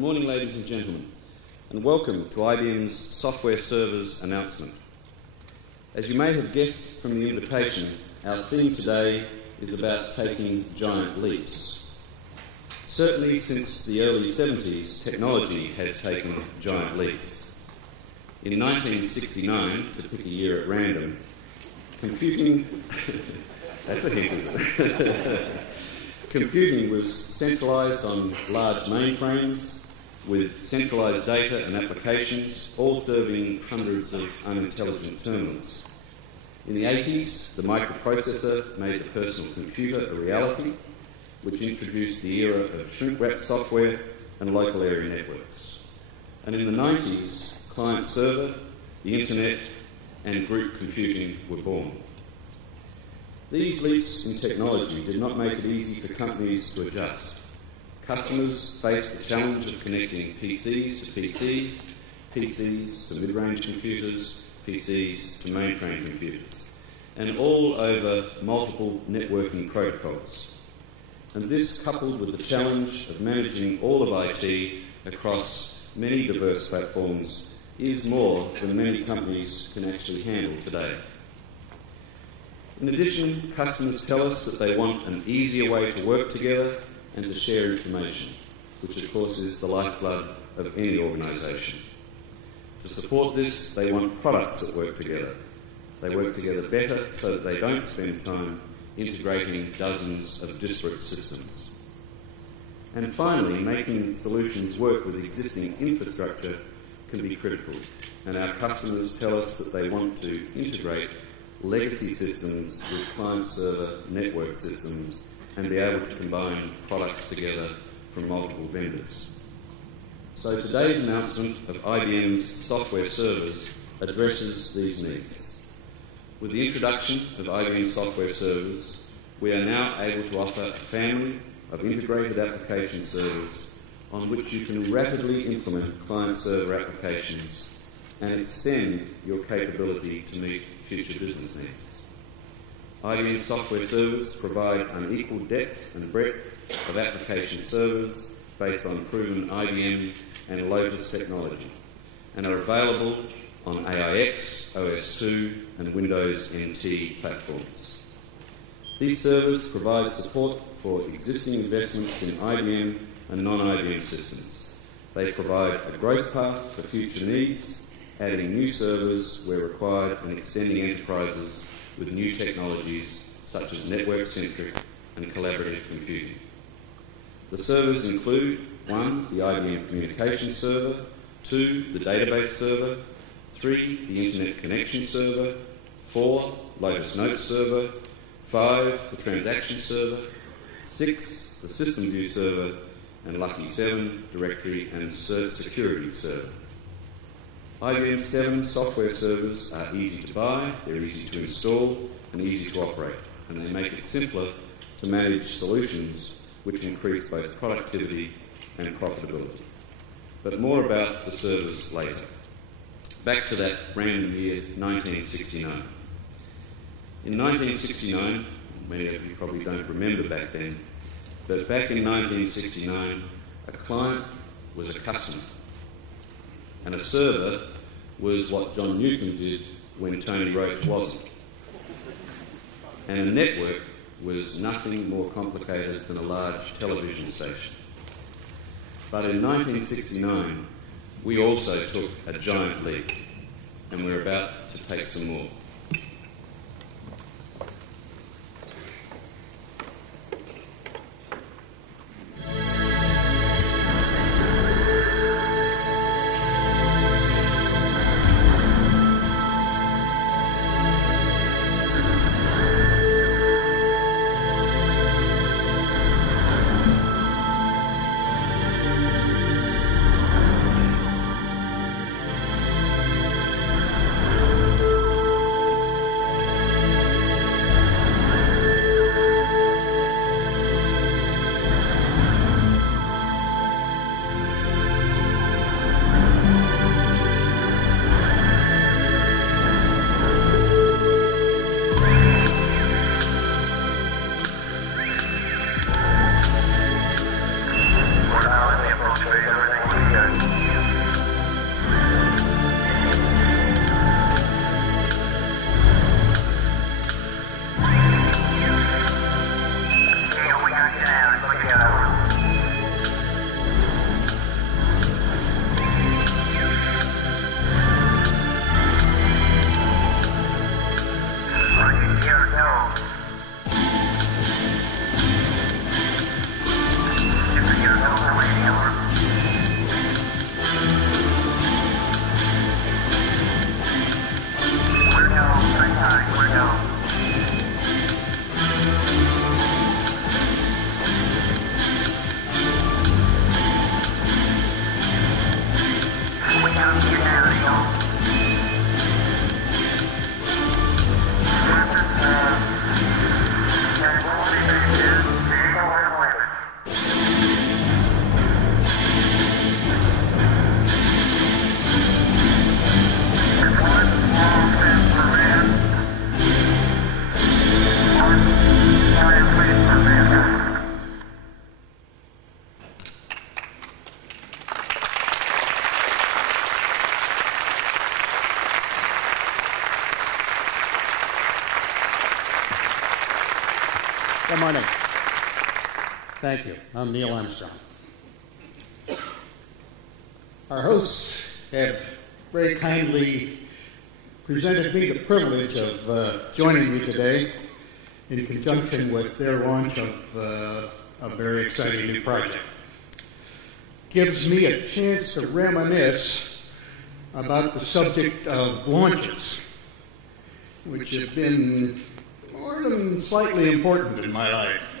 Good morning, ladies and gentlemen, and welcome to IBM's Software Servers announcement. As you may have guessed from the invitation, our theme today is about taking giant leaps. Certainly since the early 70s, technology has taken giant leaps. In 1969, to pick a year at random, computing... that's a hint, isn't it? Computing was centralised on large mainframes with centralised data and applications, all serving hundreds of unintelligent terminals. In the 80s, the microprocessor made the personal computer a reality, which introduced the era of shrink-wrapped software and local area networks. And in the 90s, client-server, the internet and group computing were born. These leaps in technology did not make it easy for companies to adjust. Customers faced the challenge of connecting PCs to PCs, PCs to mid-range computers, PCs to mainframe computers, and all over multiple networking protocols. And this, coupled with the challenge of managing all of IT across many diverse platforms, is more than many companies can actually handle today. In addition, customers tell us that they want an easier way to work together and to share information, which of course is the lifeblood of any organisation. To support this, they want products that work together. They work together better so that they don't spend time integrating dozens of disparate systems. And finally, making solutions work with existing infrastructure can be critical, and our customers tell us that they want to integrate legacy systems with client-server network systems and be able to combine products together from multiple vendors. So today's announcement of IBM's software servers addresses these needs. With the introduction of IBM software servers, we are now able to offer a family of integrated application servers on which you can rapidly implement client-server applications and extend your capability to meet future business needs. IBM software servers provide unequal depth and breadth of application servers based on proven IBM and Lotus technology, and are available on AIX, OS2 and Windows NT platforms. These servers provide support for existing investments in IBM and non-IBM systems. They provide a growth path for future needs, adding new servers where required and extending enterprises with new technologies such as network-centric and collaborative computing. The servers include 1. the IBM Communications Server, 2. the Database Server, 3. the Internet Connection Server, 4. Lotus Notes Server, 5. the Transaction Server, 6. the System View Server, and lucky 7. Directory and Security Server. IBM 7 software servers are easy to buy, they're easy to install and easy to operate, and they make it simpler to manage solutions which increase both productivity and profitability. But more about the servers later. Back to that random year, 1969. In 1969, many of you probably don't remember back then, but back in 1969, a client was a customer. And a server was what John Newcomb did when Tony Roach wasn't. And a network was nothing more complicated than a large television station. But in 1969, we also took a giant leap, and we're about to take some more. morning. Thank you. I'm Neil Armstrong. Our hosts have very kindly presented me the privilege of joining me today in conjunction with their launch of a very exciting new project. Gives me a chance to reminisce about the subject of launches, which have been more than slightly important in my life.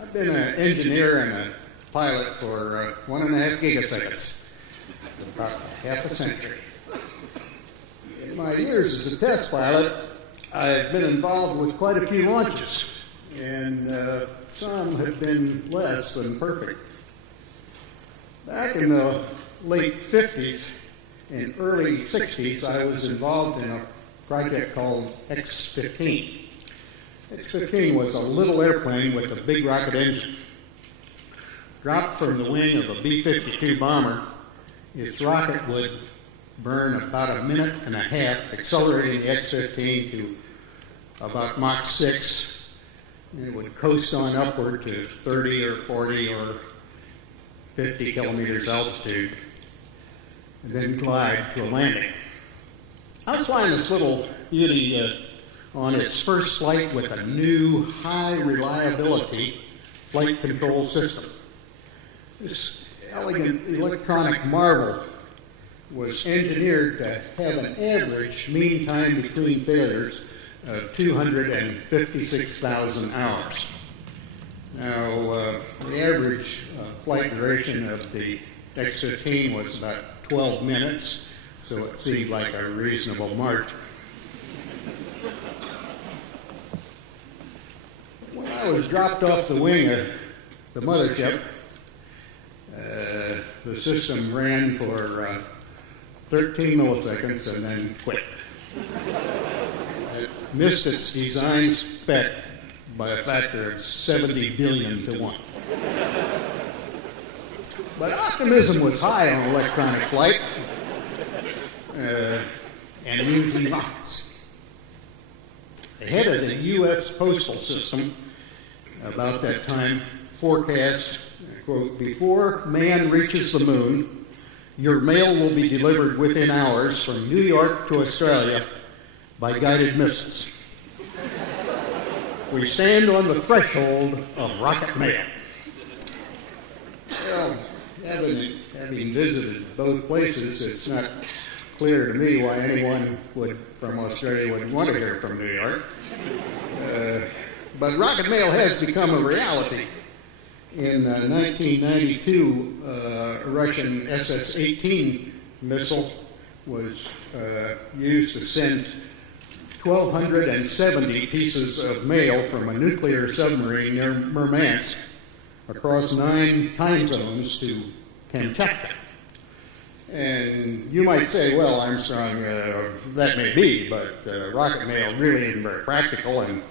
I've been an engineer and a pilot for 1.5 gigaseconds, about half a century. In my years as a test pilot, I've been involved with quite a few launches, and some have been less than perfect. Back in the late 50s and early 60s, I was involved in a project called X-15. X-15 was a little airplane with a big rocket engine. Dropped from the wing of a B-52 bomber, its rocket would burn about 1.5 minutes, accelerating the X-15 to about Mach 6. It would coast on upward to 30 or 40 or 50 kilometers altitude, and then glide to a landing. I was flying this little beauty on its first flight with a new high reliability flight control system. This elegant electronic marvel was engineered to have an average mean time between failures of 256,000 hours. Now, the average flight duration of the X-15 was about 12 minutes, so it seemed like a reasonable margin. When I was dropped off the wing of the mothership, the system ran for 13 milliseconds and then quit. It missed its design spec by a factor of 70 billion to 1. But optimism was high on electronic flight and using rockets. The head of the U.S. Postal System about that time forecast, quote, "Before man reaches the moon, your mail will be delivered within hours from New York to Australia by guided missiles. We stand on the threshold of rocket mail." Well, having visited both places, it's not clear to me why anyone from Australia would want to hear from New York. But rocket mail has become a reality. In 1992, a Russian SS-18 missile was used to send 1,270 pieces of mail from a nuclear submarine near Murmansk across 9 time zones to Kamchatka. And you might say, well, Armstrong, that may be, but rocket mail really isn't very practical, and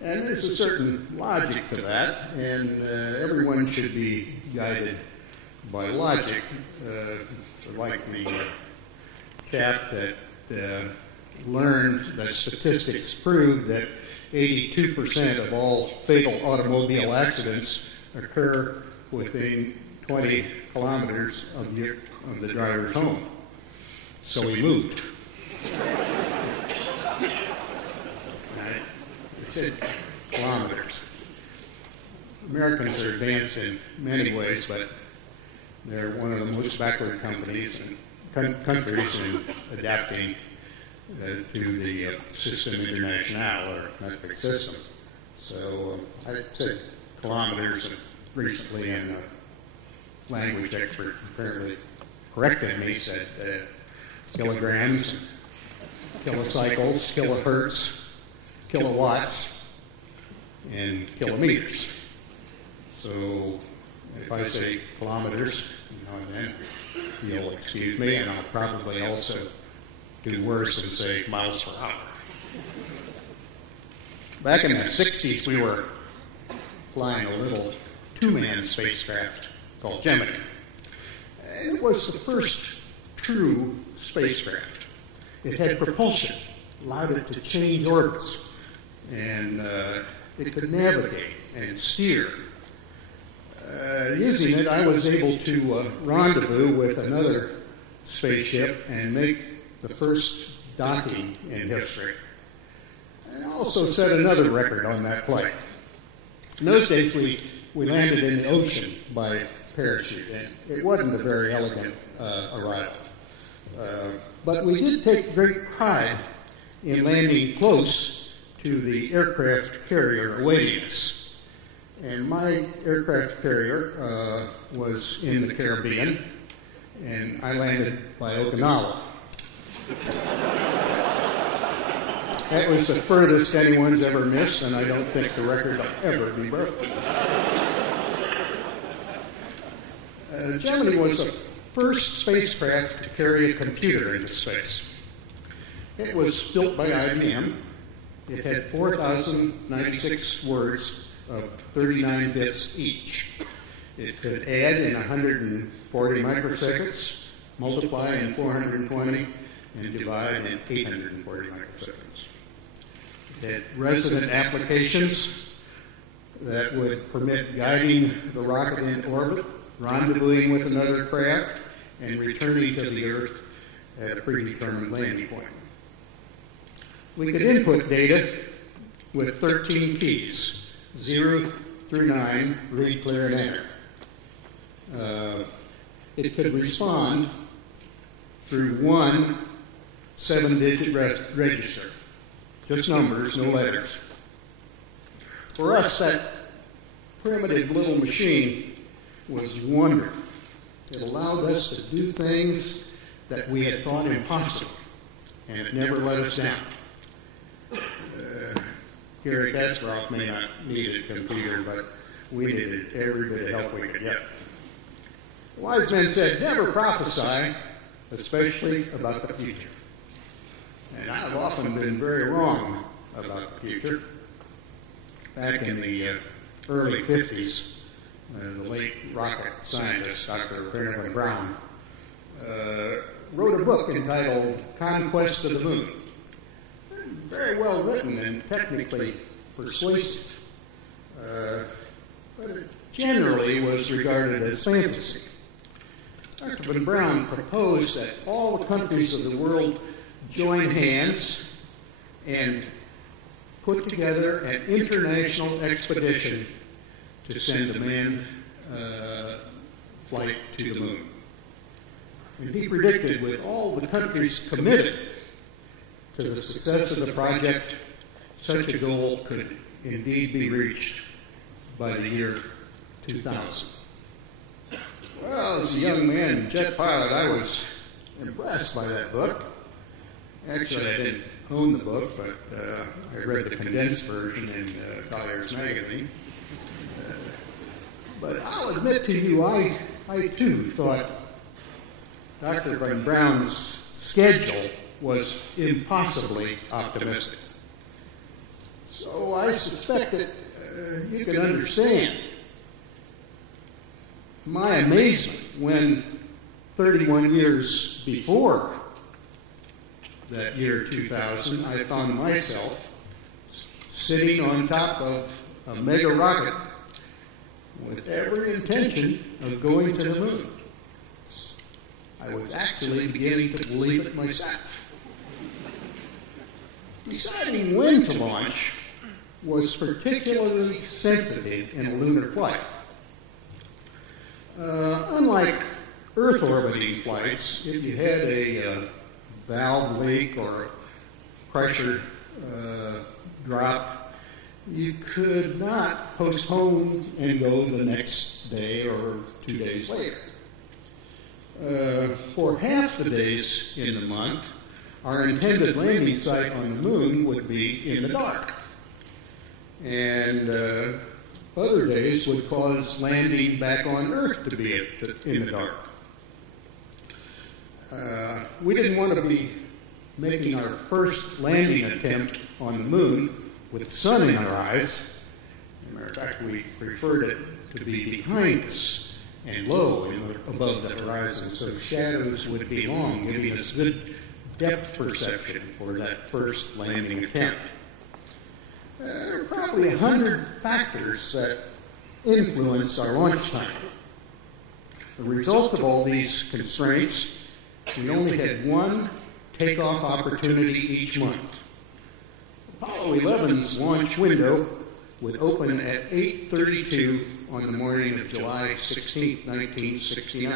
there's a certain logic to that, and everyone should be guided by logic, like the chap that learned that statistics prove that 82% of all fatal automobile accidents occur within 20 kilometers of the driver's home. So we moved. I said kilometers. Americans are advanced in many ways, but they're one of the most backward countries in adapting to the System International or metric system. So I said kilometers recently, and a language expert apparently corrected me, said kilograms, kilocycles, kilohertz, kilowatts, and kilometers. So if I say kilometers, now and then, you'll excuse me, and I'll probably also do worse and say miles per hour. Back in the 60s, we were flying a little 2-man spacecraft called Gemini. And it was the first true spacecraft. It had propulsion, allowed it to change orbits, and it could navigate and steer. Using it, I was able to rendezvous with another spaceship and make the first docking in history. And also set another record on that flight. In those days, we landed in the ocean by parachute, and it wasn't a very elegant arrival. But we did take great pride in landing close to the aircraft carrier awaiting us. And my aircraft carrier was in the Caribbean, and I landed by Okinawa. That was the furthest anyone's ever missed, and I don't think the record will ever be broken. Gemini was the first spacecraft to carry a computer into space. It was built by IBM. It had 4,096 words of 39 bits each. It could add in 140 microseconds, multiply in 420, and divide in 840 microseconds. It had resident applications that would permit guiding the rocket in orbit, rendezvousing with another craft, and returning to the Earth at a predetermined landing point. We could input data with 13 keys, 0 through 9, read, clear, and enter. It could respond through one 7-digit register, just numbers, no letters. For us, that primitive little machine was wonderful. It allowed us to do things that we had thought impossible, and it never let us down. Gary Kasparov may not need a computer, but we needed every bit of help we could get. Wise men said, never prophesy, especially about the future. And I've often been very wrong about the future. Back in the early 50s, the late rocket scientist, Dr. Bernard Brown, wrote a book entitled Conquest of the Moon. Very well written and technically persuasive, but it generally was regarded as fantasy. Dr. Van Braun proposed that all the countries of the world join hands and put together an international expedition to send a manned flight to the moon. And he predicted with all the countries committed to the success of the project, such a goal could indeed be reached by the year 2000. Well, as a young man and jet pilot, I was impressed by that book. Actually, I didn't own the book, but I read the condensed version in Collier's magazine. But I'll admit to you, I too thought Dr. Van Braun's schedule was impossibly optimistic. So I suspect that you can understand my amazement when 31 years before that year 2000, I found myself sitting on top of a mega rocket with every intention of going to the moon. I was actually beginning to believe it myself. Deciding when to launch was particularly sensitive in a lunar flight. Unlike Earth orbiting flights, if you had a valve leak or pressure drop, you could not postpone and go the next day or 2 days later. For half the days in the month, our intended landing site on the moon would be in the dark. And other days would cause landing back on Earth to be in the dark. We didn't want to be making our first landing attempt on the moon with the sun in our eyes. As a matter of fact, we preferred it to be behind us and low above the horizon, so shadows would be long, giving us good depth perception for that first landing attempt. There are probably 100 factors that influence our launch time. The result of all these constraints, we only had one takeoff opportunity each month. Apollo 11's launch window would open at 8:32 on the morning of July 16, 1969.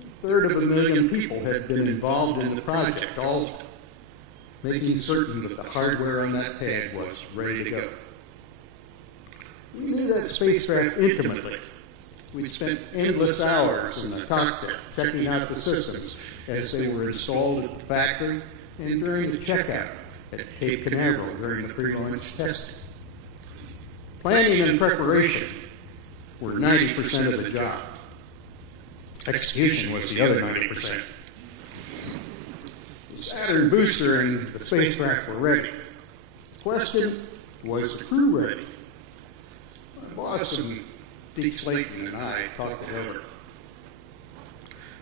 A third of a million people had been involved in the project, all making certain that the hardware on that pad was ready to go. We knew that spacecraft intimately. We spent endless hours in the cockpit checking out the systems as they were installed at the factory and during the checkout at Cape Canaveral during the pre-launch testing. Planning and preparation were 90% of the job. Execution was the other 90%. The Saturn booster and the spacecraft were ready. The question, was the crew ready? My boss and Deke Slayton and I talked it over.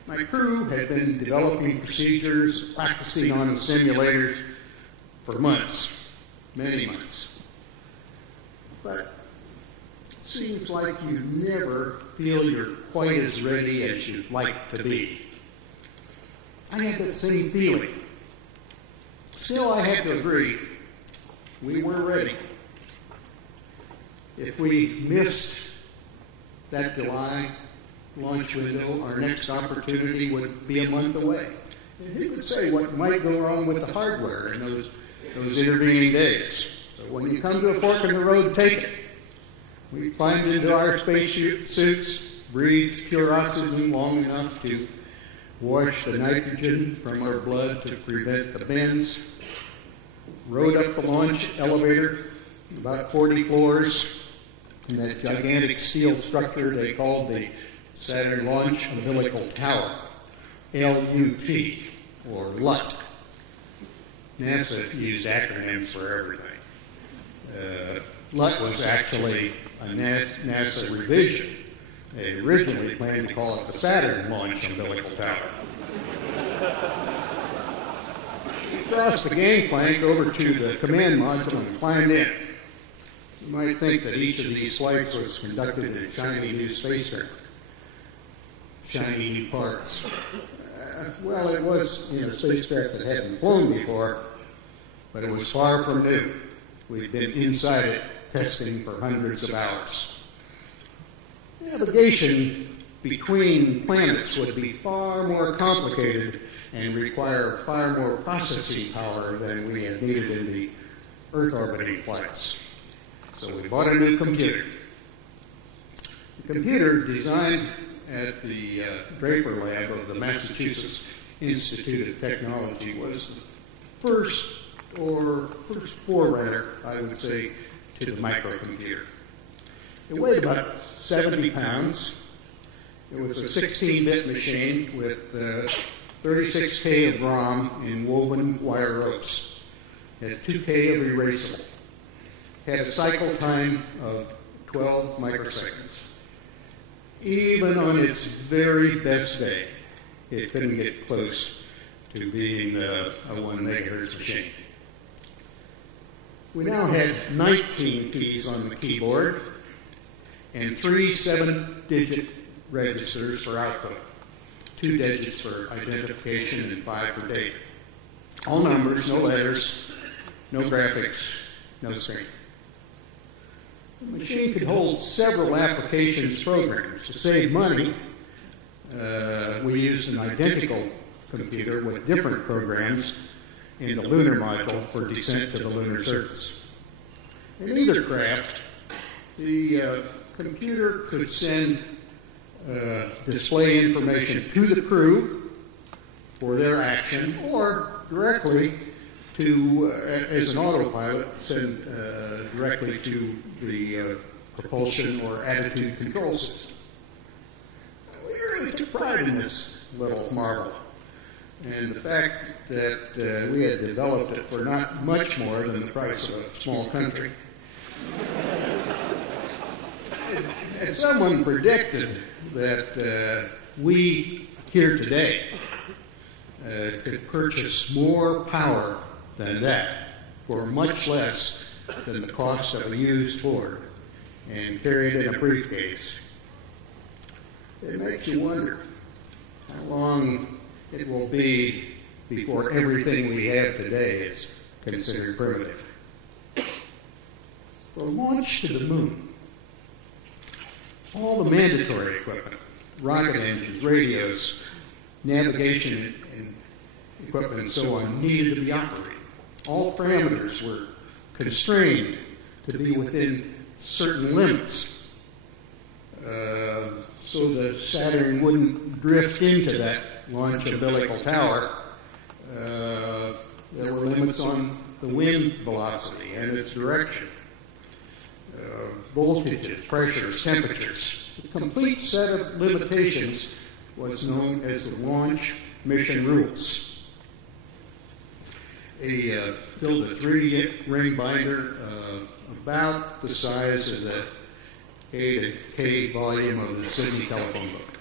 My crew had been developing procedures, practicing on the simulators for months, many months. But it seems like you never feel you're quite as ready as you'd like to be. I had that same feeling. Still, I had to agree, we were ready. If we missed that July launch window, our next opportunity would be a month away. And who could say what might go wrong with the hardware in those intervening days? So when you come to a fork in the road, take it. We climbed into our space suits, breathed pure oxygen long enough to wash the nitrogen from our blood to prevent the bends, rode up the launch elevator, about 40 floors, in that gigantic steel structure they called the Saturn Launch Umbilical Tower, LUT, or LUT. NASA used acronyms for everything. LUT was actually a NASA revision. They originally planned to call it the Saturn Launch Umbilical Tower. We crossed the gangplank over to the command module and climbed in. You might think that each of these flights was conducted in shiny new spacecraft, shiny new parts. Well, it was in a spacecraft that hadn't flown before, but it was far from new. We'd been inside it testing for hundreds of hours. Navigation between planets would be far more complicated and require far more processing power than we had needed in the Earth orbiting flights. So we bought a new computer. The computer, designed at the Draper Lab of the Massachusetts Institute of Technology, was the first forerunner, I would say, to the microcomputer. It weighed about 70 pounds. It was a 16-bit machine with 36K of ROM in woven wire ropes. It had 2K of erasable. It had a cycle time of 12 microseconds. Even on its very best day, it couldn't get close to being a 1 megahertz machine. We now had 19 keys on the keyboard and 3 7-digit registers for output, 2 digits for identification and 5 for data. All numbers, no letters, no graphics, no screen. The machine could hold several applications programs. To save money, we used an identical computer with different programs in the lunar module for descent to the lunar surface. In either craft, the computer could send display information to the crew for their action, or directly to, as an autopilot, send directly to the propulsion or attitude control system. We really took pride in this little marvel, and the fact that we had developed it for not much more than the price of a small country. And someone predicted that we here today could purchase more power than that for much less than the cost of a used Ford and carry it in a briefcase. It makes you wonder how long it will be before everything we have today is considered primitive. For launch to the moon, all the mandatory equipment, rocket engines, radios, navigation and equipment and so on, needed to be operated. All parameters were constrained to be within certain limits, so the Saturn wouldn't drift into that launch umbilical tower. There were limits on the wind velocity and its direction, voltages, pressures, temperatures. The complete set of limitations was known as the launch mission rules. Filled a 3-ring binder about the size of the K to K volume of the Sydney telephone book.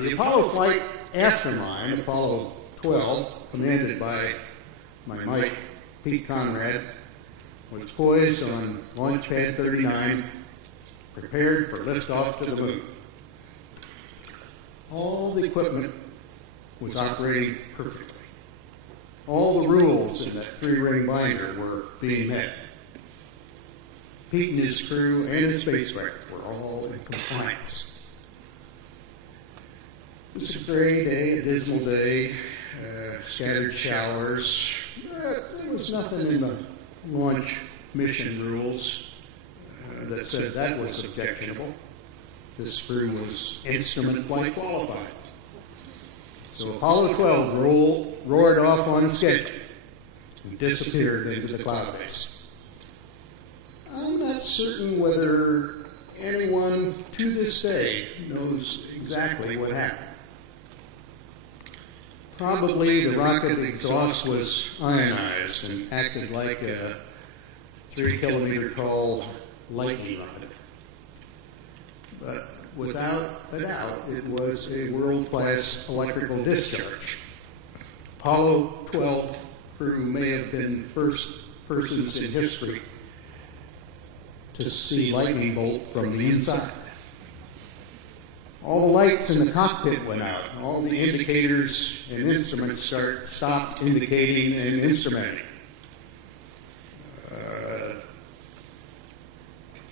The Apollo flight after mine, Apollo 12, commanded by my mate, Pete Conrad, was poised on Launch Pad 39, prepared for liftoff to the moon. All the equipment was operating perfectly. All the rules in that 3-ring binder were being met. Pete and his crew and his spacecraft were all in compliance. It was a gray day, a dismal day, scattered showers. There was nothing in the launch mission rules that said that was objectionable. This crew was instrument flight qualified. So Apollo 12 roared off on schedule and disappeared into the cloud base. I'm not certain whether anyone to this day knows exactly what happened. Probably the rocket exhaust was ionized and acted like a 3-kilometer tall lightning rod. But without a doubt, it was a world-class electrical discharge. Apollo 12 crew may have been the first persons in history to see lightning bolt from the inside. All the lights in the cockpit went out. All the indicators and instruments stopped indicating and instrumenting.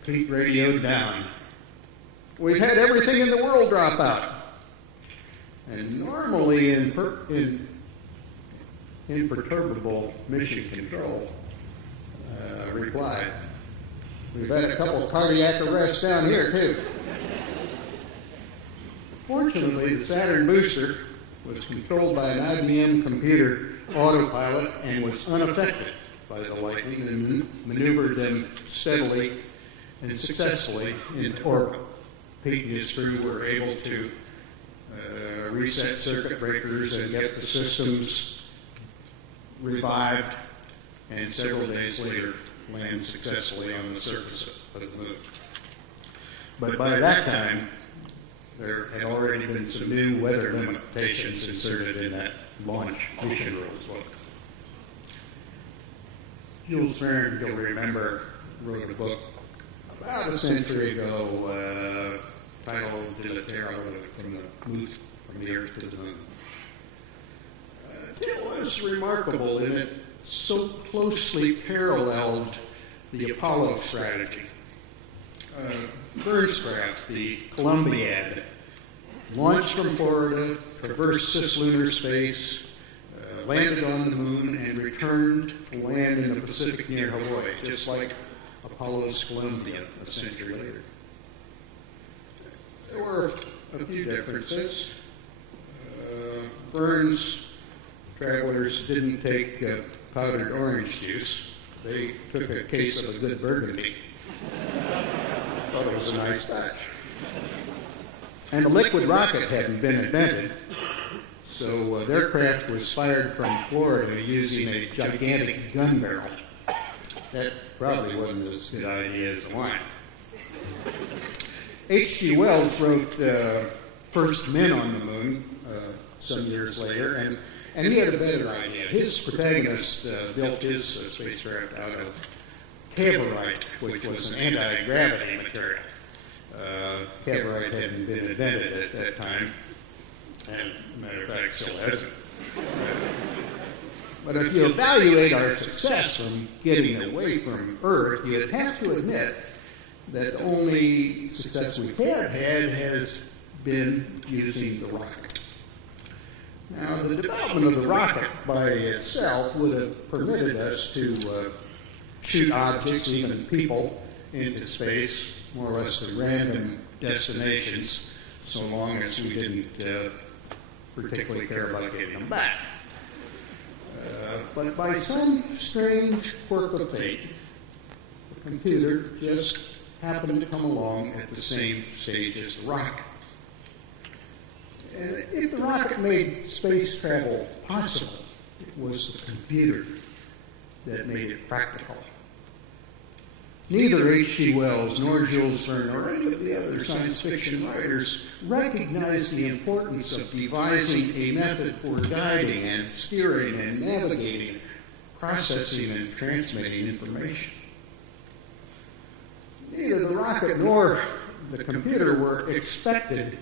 Pete radioed down. We've had everything in the world drop out. And normally in imperturbable mission control replied, we've had a couple of cardiac arrests down here too. Fortunately, the Saturn booster was controlled by an IBM computer autopilot and was unaffected by the lightning and maneuvered them steadily and successfully into orbit. Pete and his crew were able to reset circuit breakers and get the systems revived, and several days later land successfully on the surface of the moon. But by that time, there had already been some new weather limitations inserted in that launch mission rules book. Jules Verne, you'll remember, wrote a book about a century ago titled De la Terre from the Earth to the Moon. It was remarkable in it so closely paralleled the Apollo strategy. Verne's craft, the Columbiad, launched from Florida, traversed cislunar space, landed on the moon, and returned to land in the Pacific near Hawaii, just like Apollo's Columbia a century later. There were a few differences. Verne's travelers didn't take powdered orange juice. They took a case of a good Burgundy. Thought it was a nice touch. And the liquid rocket hadn't been invented, so their craft was fired from Florida using a gigantic gun barrel. That probably wasn't as good an idea as the wine. H.G. Wells wrote First Men on the Moon some years later, and And he had a better idea. His protagonist built his spacecraft out of cavorite, which was an anti-gravity material. Cavorite hadn't been invented at that time, and matter of fact, still hasn't. But if you evaluate our success from getting away from Earth, you'd have to admit that the only success we've had has been using the rocket. Now, the development of the rocket by itself would have permitted us to shoot objects, even people, into space, more or less to random destinations, so long as we didn't particularly care about getting them back. But by some strange quirk of fate, the computer just happened to come along at the same stage as the rocket. And if the rocket made space travel possible, it was the computer that made it practical. Neither H.G. Wells nor Jules Verne nor any of the other science fiction writers recognized the importance of devising a method for guiding and steering and navigating, processing and transmitting information. Neither the rocket nor the computer were expected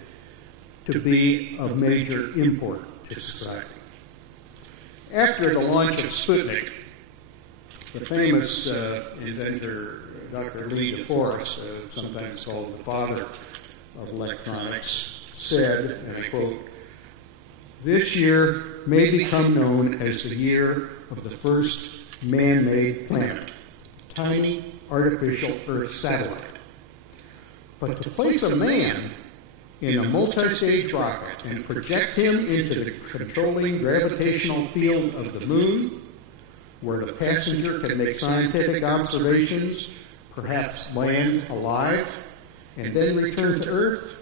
to be of major import to society. After the launch of Sputnik, the famous inventor Dr. Lee DeForest, sometimes called the father of electronics, said, and I quote, "This year may become known as the year of the first man-made planet, tiny artificial Earth satellite. But to place a man in a multi-stage rocket and project him into the controlling gravitational field of the moon, where the passenger can make scientific observations, perhaps land alive, and then return to Earth,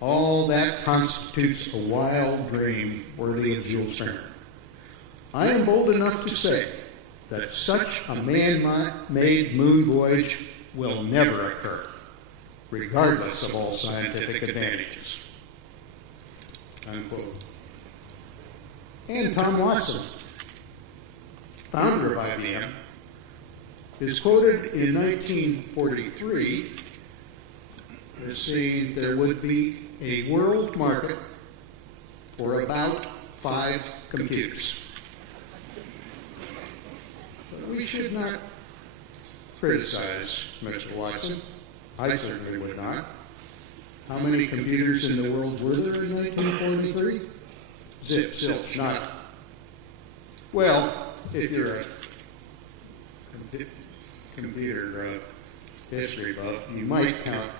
all that constitutes a wild dream worthy of Jules Verne. I am bold enough to say that such a man-made moon voyage will never occur, regardless of all scientific advantages." Unquote. And Tom Watson, founder of IBM, is quoted in 1943 as saying there would be a world market for about 5 computers. But we should not criticize Mr. Watson. I certainly would not. How many computers in the world were there in 1943? Zip, zilch, nada. Well, if you're a computer history buff, you might count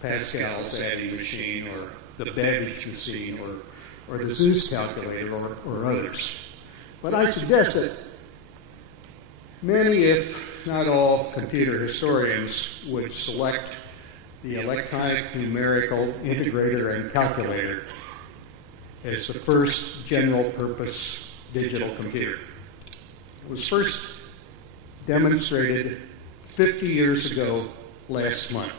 Pascal's adding machine or the Babbage machine or the Zeus calculator or others. But I suggest that many, if not all, computer historians would select the electronic numerical integrator and calculator as the first general-purpose digital computer. It was first demonstrated 50 years ago last month,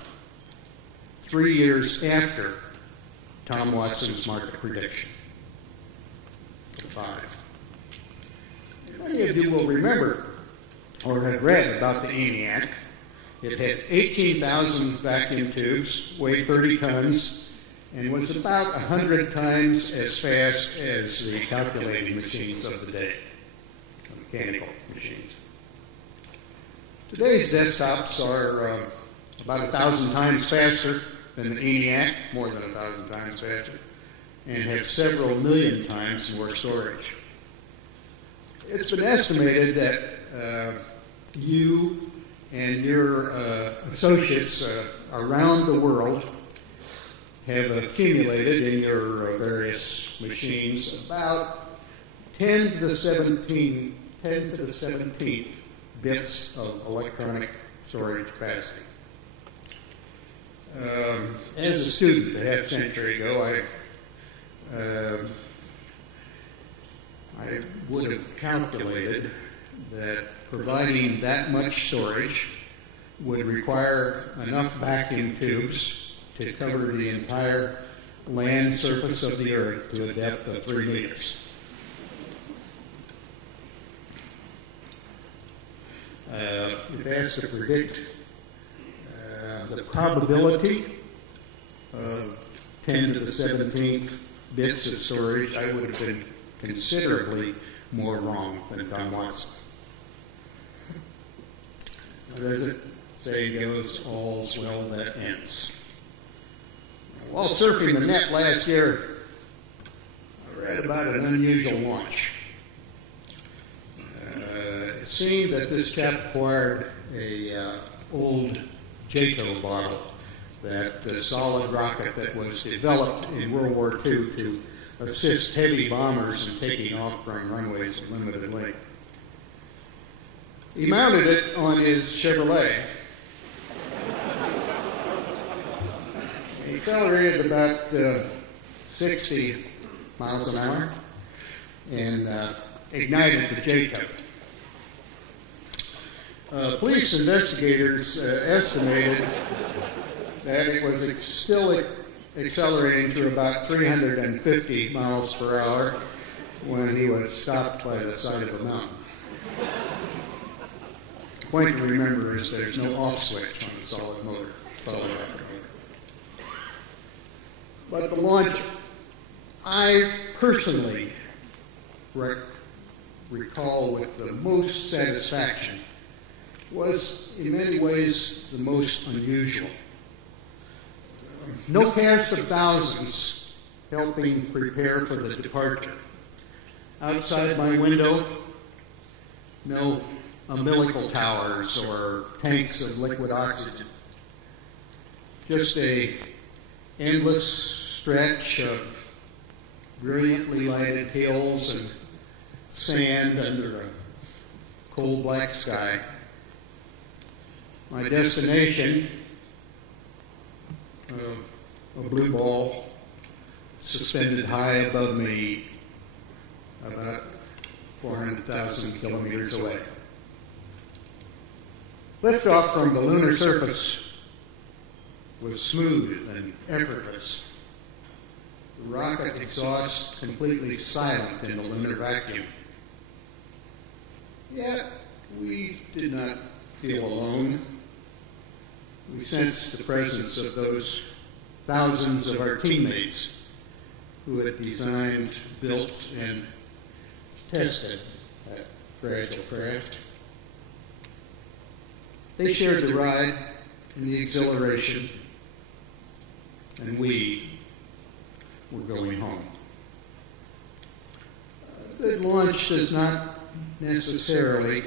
3 years after Tom Watson's market prediction. 5. Many of you will remember or have read about the ENIAC. It had 18,000 vacuum tubes, weighed 30 tons, and was about 100 times as fast as the calculating machines of the day, mechanical machines. Today's desktops are about 1,000 times faster than the ENIAC, more than 1,000 times faster, and have several million times more storage. It's been estimated that you and your associates around the world have accumulated in your various machines about 10 to the 17th bits of electronic storage capacity. As a student a half century ago, I would have calculated that providing that much storage would require enough vacuum tubes to cover the entire land surface of the Earth to a depth of 3 meters. If asked to predict the probability of 10 to the 17th bits of storage, I would have been considerably more wrong than Tom Watson. As the saying goes, all's well that ends. While surfing the net last year, I read about an unusual launch. It seemed that this chap acquired a old JATO bottle, that solid rocket that was developed in World War II to assist heavy bombers in taking off from runways of limited length. He mounted it on his Chevrolet. He accelerated about 60 miles an hour and ignited the JATO. Police investigators estimated that it was still accelerating to about 350 miles per hour when he was stopped by the side of a mountain. The point to remember is there's no off switch on the solid rocket motor. But the launch, I personally recall with the most satisfaction, was in many ways the most unusual. No cast of thousands helping prepare for the departure. Outside my window, no umbilical towers or tanks of liquid oxygen. Just a endless stretch of brilliantly lighted hills and sand under a cold black sky. My destination, a blue ball suspended high above me about 400,000 kilometers away. Liftoff from the lunar surface was smooth and effortless. The rocket exhaust completely silent in the lunar vacuum. Yet we did not feel alone. We sensed the presence of those thousands of our teammates who had designed, built, and tested that fragile craft. They shared the ride and the exhilaration, and we were going home. A good launch does not necessarily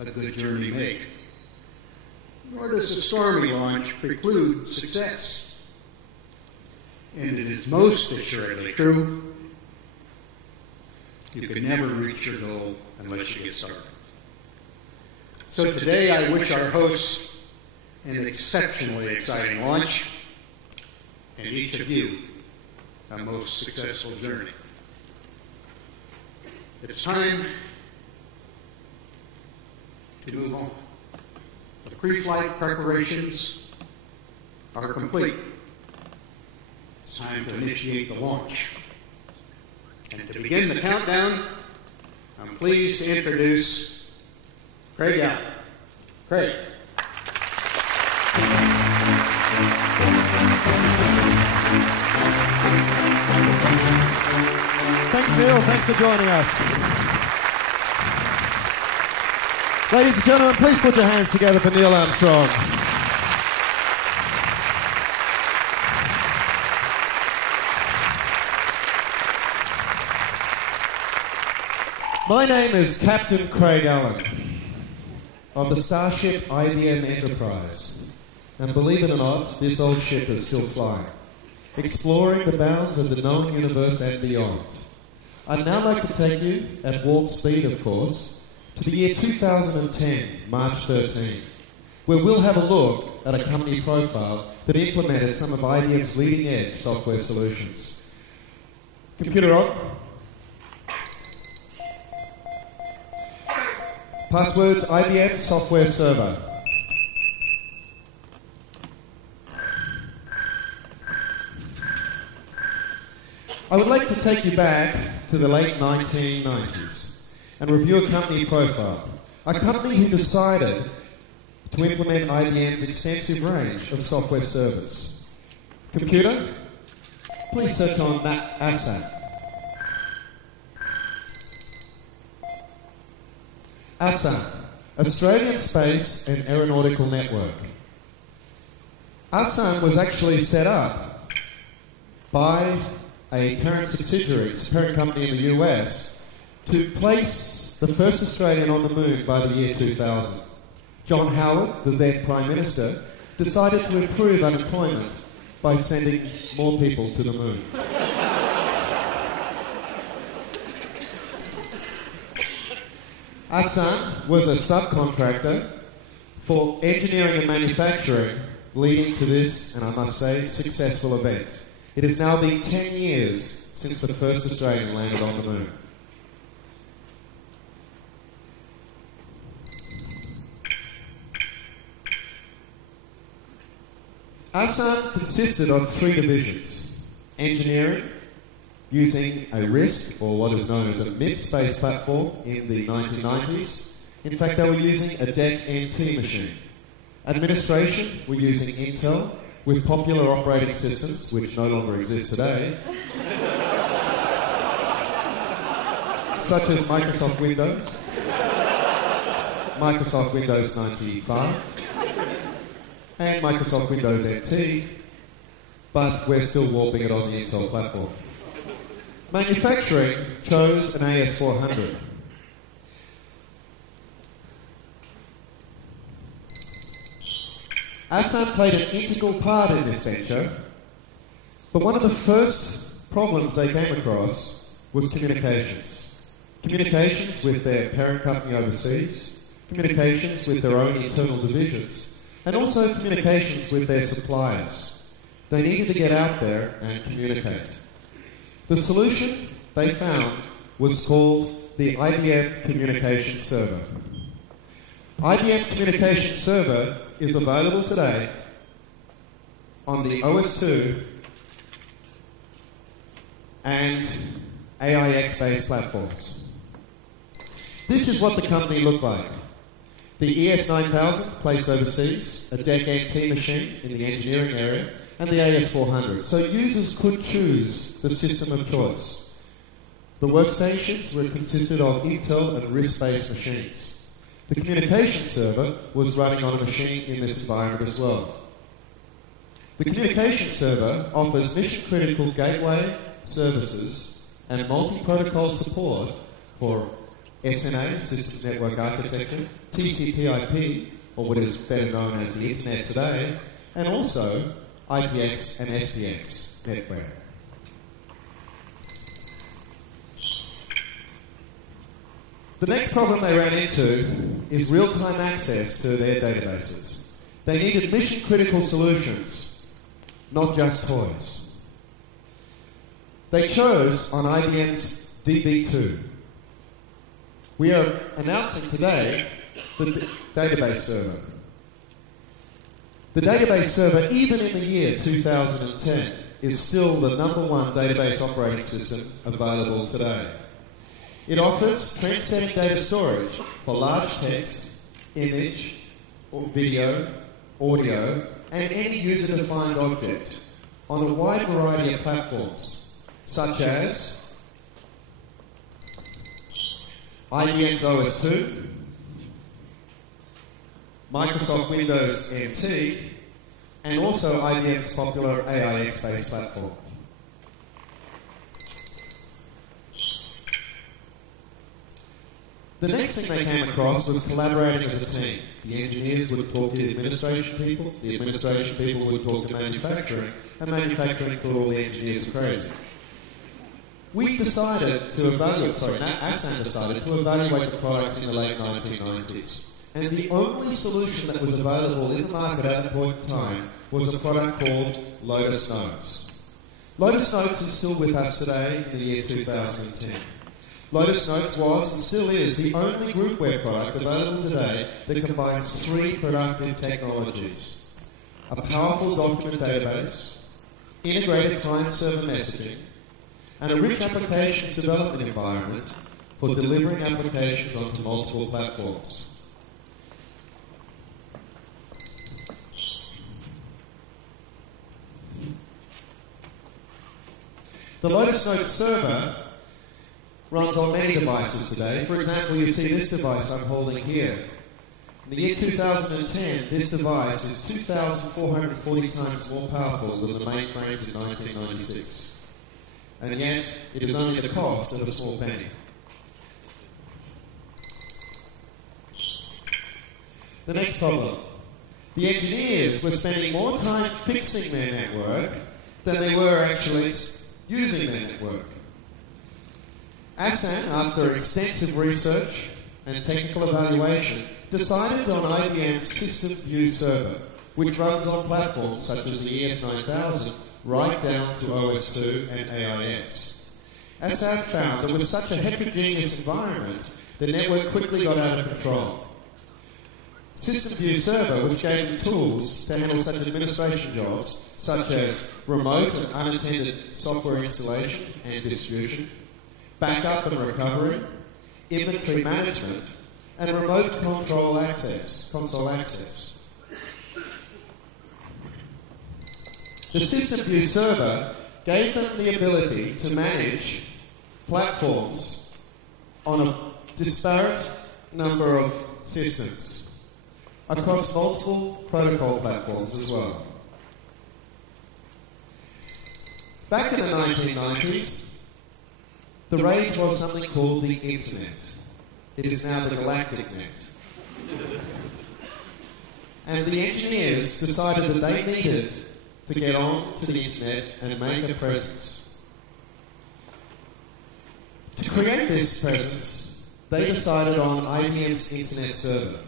a good journey make. Nor does a stormy launch preclude success. And it is most assuredly true, you can never reach your goal unless you get started. So today I wish our hosts an exceptionally exciting launch, and each of you a most successful journey. It's time to move on. The pre-flight preparations are complete. It's time to initiate the launch. And to begin the countdown, I'm pleased to introduce Craig Allen. Craig. Thanks, Neil. Thanks for joining us. Ladies and gentlemen, please put your hands together for Neil Armstrong. My name is Captain Craig Allen of the starship IBM Enterprise. And believe it or not, this old ship is still flying, exploring the bounds of the known universe and beyond. I'd now like to take you, at warp speed of course, to the year 2010, March 13, where we'll have a look at a company profile that implemented some of IBM's leading-edge software solutions. Computer on. Passwords IBM Software Server. I would like to take you back to the late 1990s and review a company profile. a company who decided to implement IBM's extensive range of software servers. Computer, please search on ASAN. ASAN, Australian Space and Aeronautical Network. ASAN was actually set up by a parent company in the US, to place the first Australian on the moon by the year 2000. John Howard, the then Prime Minister, decided to improve unemployment by sending more people to the moon. ASAN was a subcontractor for engineering and manufacturing, leading to this, and I must say, successful event. It has now been 10 years since the first Australian landed on the moon. ASAN consisted of 3 divisions: engineering, using a RISC, or what is known as a MIPS-based platform, in the 1990s. In fact, they were using a DEC NT machine. Administration were using Intel, with popular operating systems, which no longer exist today, such as Microsoft Windows, Microsoft Windows 95, and Microsoft Windows NT, but we're still warping it on the Intel platform. Manufacturing chose an AS400. ASAN played an integral part in this venture, but one of the first problems they came across was communications. Communications with their parent company overseas, communications with their own internal divisions, and also communications with their suppliers. They needed to get out there and communicate. The solution they found was called the IBM Communication Server. IBM Communication Server is available today on the OS2 and AIX-based platforms. This is what the company looked like. The ES9000 placed overseas, a DEC NT machine in the engineering area, and the AS400. So users could choose the system of choice. The workstations were consisted of Intel and RISC-based machines. The communication server was running on a machine in this environment as well. The communication server offers mission-critical gateway services and multi-protocol support for SNA, Systems Network Architecture, TCP/IP, or what is better known as the Internet today, and also IPX and SPX network. The next problem they ran into is real-time access to their databases. They needed mission-critical solutions, not just toys. They chose on IBM's DB2. We are announcing today the database server. The database server, even in the year 2010, is still the #1 database operating system available today. It offers trend-setting data storage for large text, image, or video, audio, and any user-defined object on a wide variety of platforms, such as IBM's OS2, Microsoft Windows NT, and also IBM's popular AIX-based platform. The next thing they came across was collaborating as a team. The engineers would talk to the administration people would talk to manufacturing, and manufacturing thought all the engineers were crazy. ASAN decided to evaluate the products in the late 1990s. And the only solution that was available in the market at that point in time was a product called Lotus Notes. Lotus Notes is still with us today in the year 2010. Lotus Notes was and still is the only groupware product available today that combines 3 productive technologies: a powerful document database, integrated client-server messaging, and a rich applications development environment for delivering applications onto multiple platforms. The Lotus Notes server runs on many devices today. For example, you see this device I'm holding here. In the year 2010, this device is 2,440 times more powerful than the mainframes in 1996. And yet, it is only the cost of a small penny. The next problem. The engineers were spending more time fixing their network than they were actually using their network. ASAN, after extensive research and technical evaluation, decided on IBM's System View server, which runs on platforms such as the ES9000 right down to OS2 and AIX. ASAN found that with such a heterogeneous environment, the network quickly got out of control. System View Server, which gave them tools to handle such administration jobs, such as remote and unattended software installation and distribution, backup and recovery, inventory management, and remote console access. The System View Server gave them the ability to manage platforms on a disparate number of systems across multiple protocol platforms as well. Back in the 1990s, the rage was something called the Internet. It is now the Galactic Net. And the engineers decided that they needed to get on to the Internet and make a presence. To create this presence, they decided on IBM's Internet Server.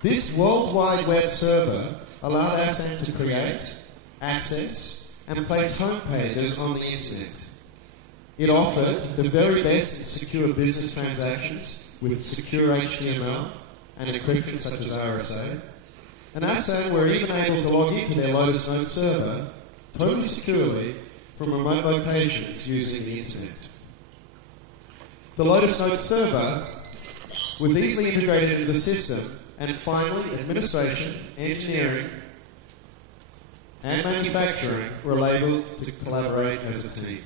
This World Wide Web server allowed ASAN to create, access, and place home pages on the Internet. It offered the very best in secure business transactions with secure HTML and encryption such as RSA. And ASAN were even able to log into their Lotus Notes server totally securely from remote locations using the Internet. The Lotus Notes server was easily integrated into the system, and finally administration, engineering, and manufacturing were able to collaborate as a team.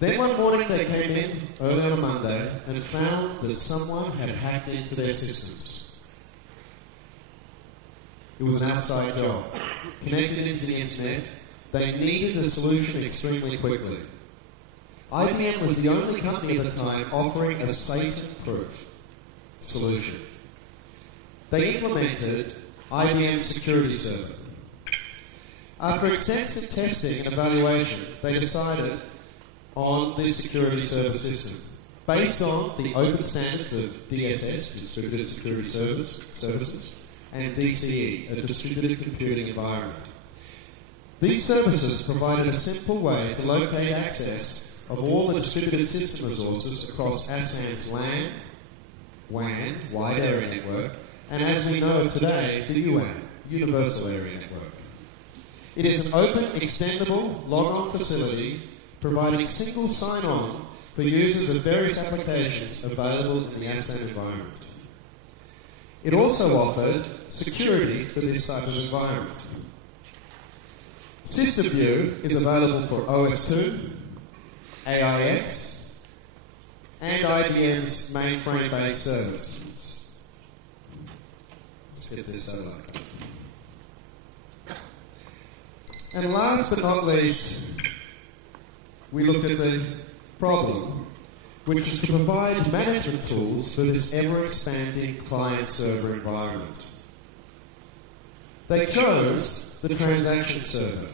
Then one morning they came in early on a Monday and found that someone had hacked into their systems. It was an outside job. Connected into the Internet, they needed a solution extremely quickly. IBM was the only company at the time offering a Satan-proof solution. They implemented IBM Security Server. After extensive testing and evaluation, they decided on this security server system, based on the open standards of DSS, Distributed Security Services, and DCE, a Distributed Computing Environment. These services provided a simple way to locate access of all the distributed system resources across ASAN's LAN, WAN, Wide Area Network, and as we know today, the UAN, Universal Area Network. It is an open, extendable, log-on facility providing single sign-on for users of various applications available in the ASAN environment. It also offered security for this type of environment. System View is available for OS2, AIX, and IBM's mainframe-based services. Let's get this over. And last but not least, we looked at the problem, which is to provide management tools for this ever-expanding client-server environment. They chose the transaction server,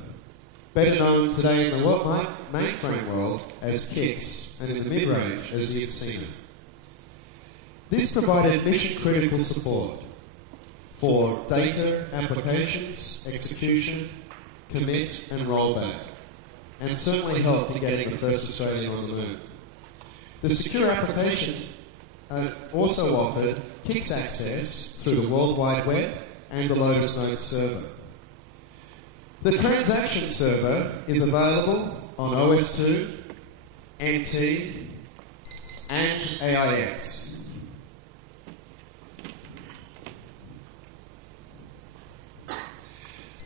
better known today in the mainframe world as KICS, and in the mid-range as the Xena. This provided mission-critical support for data, applications, execution, commit, and rollback, and certainly helped in getting the first Australian on the moon. The secure application also offered KICS access through the World Wide Web and the Lotus Notes server. The transaction server is available on OS2, NT, and AIX.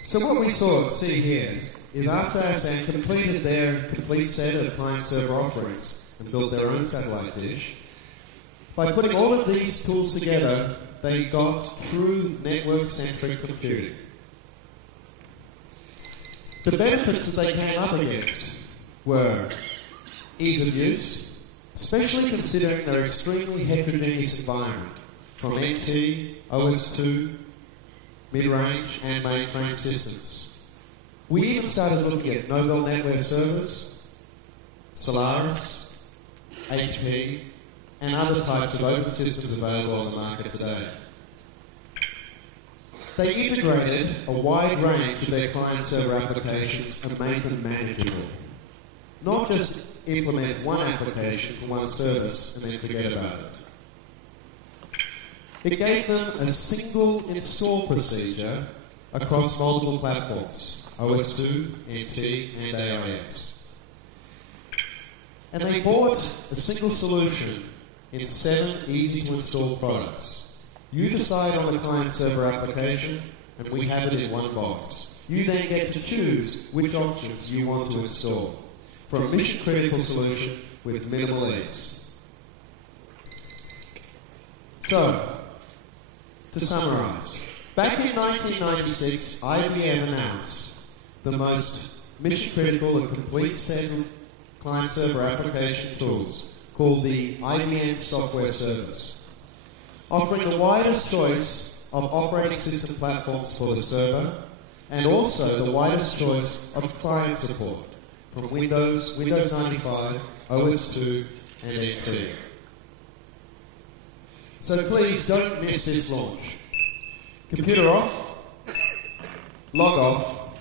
So what we see here is after ASAN completed their complete set of client-server offerings and built their own satellite dish, by putting all of these tools together, they got true network-centric computing. The benefits that they came up against were ease of use, especially considering their extremely heterogeneous environment, from NT, OS2, mid-range and mainframe systems. We even started looking at Nobel NetWare servers, Solaris, HP, and other types of open systems available on the market today. They integrated a wide range of their client-server applications and made them manageable. Not just implement one application for one service and then forget about it. It gave them a single install procedure across multiple platforms, OS2, NT, and AIX. And they bought a single solution in 7 easy-to-install products. You decide on the client-server application, and we have it in one box. You then get to choose which options you want to install for a mission-critical solution with minimal ease. So, to summarise, back in 1996, IBM announced the most mission-critical and complete set of client-server application tools called the IBM Software Service, offering the widest choice of operating system platforms for the server and also the widest choice of client support from Windows, Windows 95, OS2 and NT. So please don't miss this launch. Computer off, log off,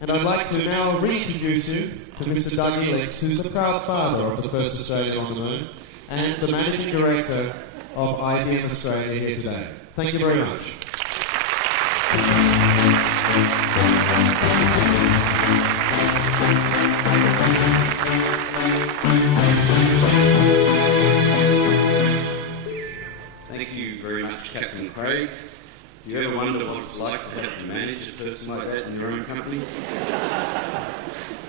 and I'd like to now reintroduce you to Mr. Doug Elix, who's the proud father of the first Australian on the moon and the Managing Director of IBM Australia here today. Thank you very much. Thank you very much, Captain Craig. Do you ever wonder what it's like to have to manage a person like that in your own company?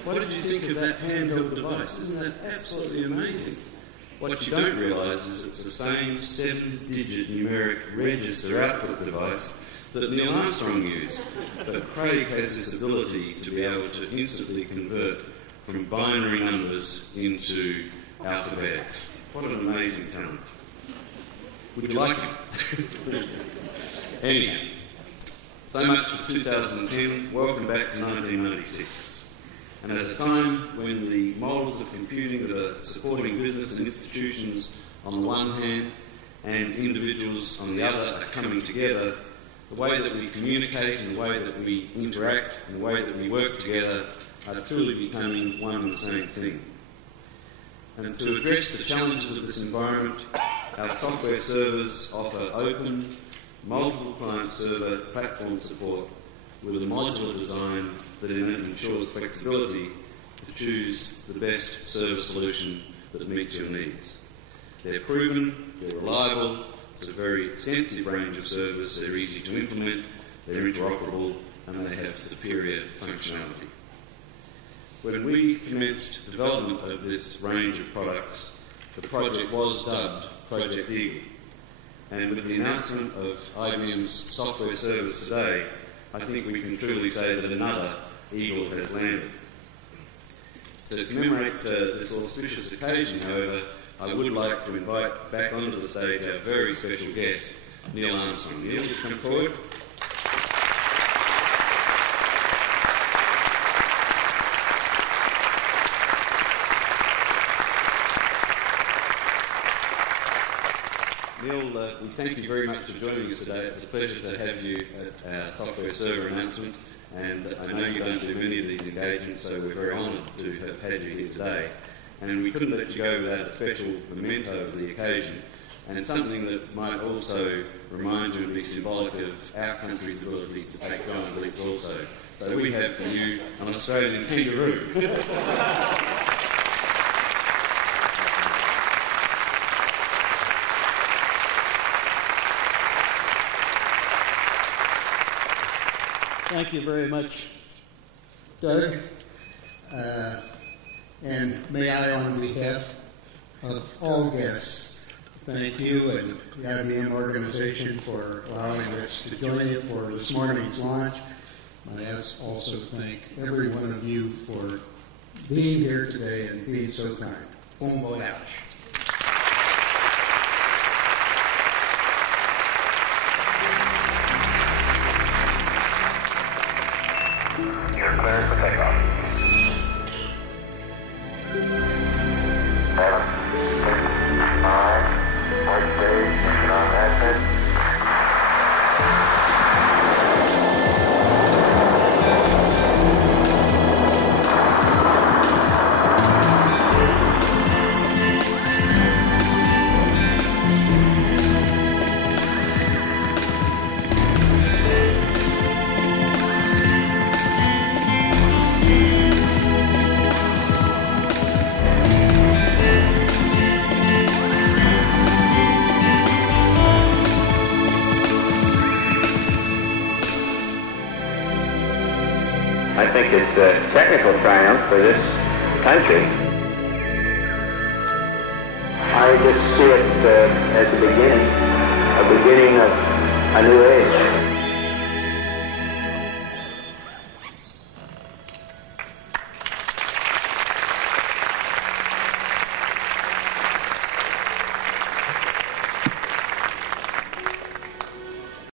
What did you think of that handheld device? Isn't that absolutely amazing? What you don't realise is it's the same 7-digit numeric register output device that Neil Armstrong used. But Craig has this ability to be able to instantly convert from binary numbers into alphabetics. What an amazing talent. Would you like him? Anyhow, so much for 2010. Welcome back to 1996. And at a time when the models of computing that are supporting business and institutions on the one hand and individuals on the other are coming together, the way that we communicate and the way that we interact and the way that we work together are truly becoming one and the same thing. And to address the challenges of this environment, our software servers offer open, multiple client server platform support with a modular design that ensures flexibility to choose the best server solution that meets your needs. They're proven, they're reliable, it's a very extensive range of servers, they're easy to implement, they're interoperable, and they have superior functionality. When we commenced development of this range of products, the project was dubbed Project Eagle. And with the announcement of IBM's software service today, I think we can truly say that another eagle has landed. To commemorate this auspicious occasion, however, I would like to invite back onto the stage our very special guest, Neil Armstrong. Neil, would you come forward? Neil, we thank you very much for joining us today. It's a pleasure to have you at our software server announcement, and I know you don't do many of these engagements, so we're very honoured to have had you here today. And we couldn't let you go without a special memento of the occasion, and something that might also remind you and be symbolic of our country's ability to take giant leaps also. So we have for you an Australian kangaroo. Thank you very much, Doug. And may I, on behalf of all guests, thank you and the IBM organization for allowing us to join you for this morning's launch. I also thank every one of you for being here today and being so kind. Bon voyage. You're cleared for takeoff. 7, 6, 5, point stage, mission on exit. I think it's a technical triumph for this country. I just see it as a beginning of a new age.